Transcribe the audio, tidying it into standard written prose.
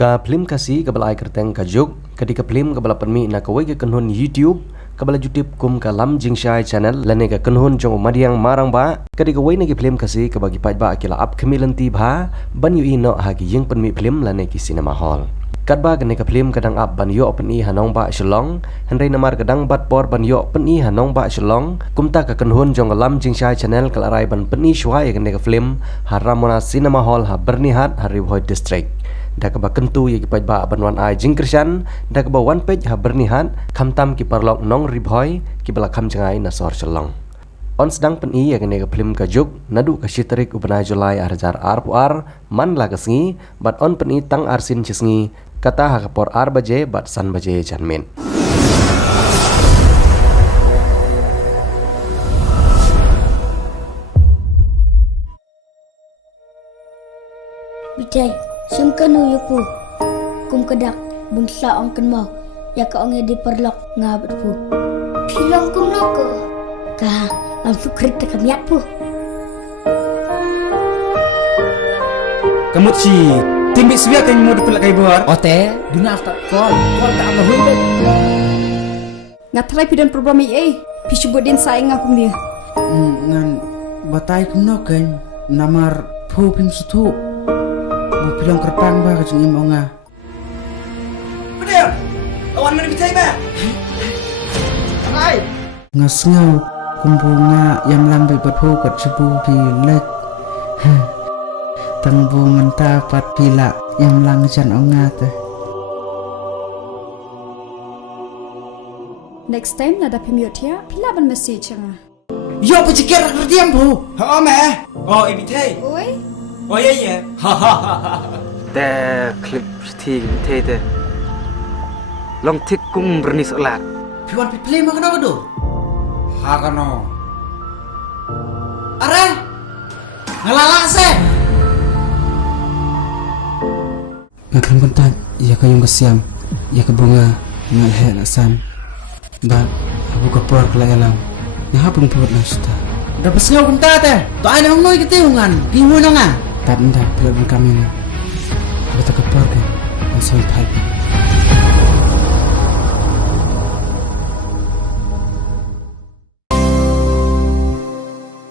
Ka film kasih kabel ai kerteng kajuk, ketika film kabel penmi na kawai ke kenhun YouTube, kabel YouTube kum ka lam jingshai channel lane ka kenhun jong madiang marang ba, ketika wai nagi film kasih kabagi pait ba akila up kemilanti ba, ban yu ino hagi yeng penmi film lane ki cinema hall. Kadba kenika film kadang up ban yo penni hanong ba shalong, henry namar kadang bat por ban yo penni hanong ba shalong, kumta ka kenhun jong lam jingshai channel kalarai ban penni shwai kenika film haramona cinema hall ha bernihat hari Boy district. Dak ba kentu ye kipai ba banwan ai jingkrishan dak ba one page ha bernihat khamtam ki parlok nong ribhoi ki bala kham jangai na sor chelong on sedang peni ye kene film kajuk nadu ka shitrik ubna julai arjar arpuar man la kasngi bat on peni tang arsin chisngi kata ha kapor ar baje bat san baje janmen Bijay, sumkanu yupu, kum kedak, bungsa ongken mau, ya ka onge di perlok ngabut pu. Pilong kum noko, ka langsung kerita kamiat pu. Kamu si, timbi sebiak yang mau dipelak kai buar. Ote, dunia start call tak apa hulbe. Ngatrai pidan program pisu bodin saing aku dia. Ngan batai kum noken, namar pu pim sutu. Bu pilong kerpang ba kajeng imonga. Bener, kawan mana bitai ba? Hai. Ngasngau kumbunga yang lambai berhu kat sebu pilek. Tangbu ngenta pat pila yang langjan ongat. Next time nada pemiot ya, pila ban message nga. Yo pecikir kerdiam bu. Oh meh. Oh ibitai. Oi. Oh iya. Te klip sthi te. Long tik kum bernis olat. Piwan piple makano kado. Hakano. Are. Ngalala se. Ngakam kontak iya kayong kasiam. Iya kabunga ngalhe lasan. Ba abu kapor kelayalang. Ngahapung piwat na suta. Dapat sengaw kunta te. Doa na ngoy kitiungan. Gimu na nga. Tanda pala kami na. Kita kapor kan. Ang sampai.